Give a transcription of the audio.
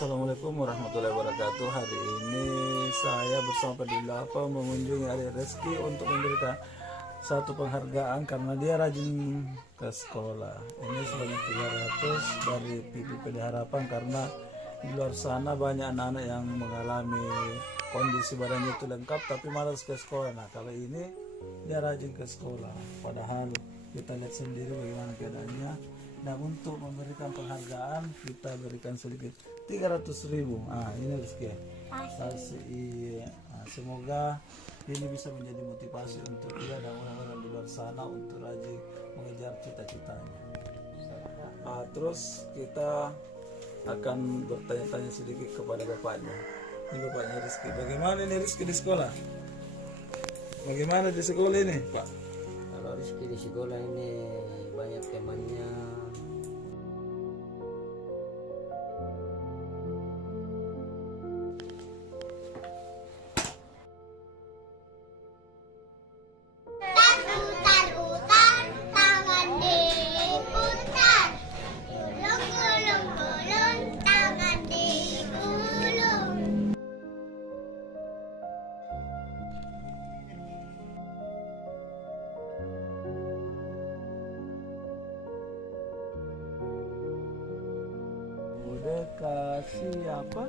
Assalamualaikum warahmatullahi wabarakatuh. Hari ini saya bersama Pak Dilapa mengunjungi Adik Reski untuk memberikan satu penghargaan karena dia rajin ke sekolah. Ini sebanyak 300 dari PPPD Harapan, karena di luar sana banyak anak-anak yang mengalami kondisi badannya itu lengkap tapi malas ke sekolah. Nah, kali ini dia rajin ke sekolah, padahal kita lihat sendiri bagaimana keadaannya. Nah, untuk memberikan penghargaan kita berikan sedikit 300.000. Ini rezeki. Semoga ini bisa menjadi motivasi untuk dia dan orang-orang di luar sana untuk rajin mengejar cita-citanya. Terus kita akan bertanya-tanya sedikit kepada bapaknya. Ini bapaknya Rizky. Bagaimana ini Rizky di sekolah? Bagaimana di sekolah ini, Pak? Kalau Rizky di sekolah ini banyak temannya. Putar-putar tangan diputar, gulung-gulung tangan digulung. Udah kasih apa?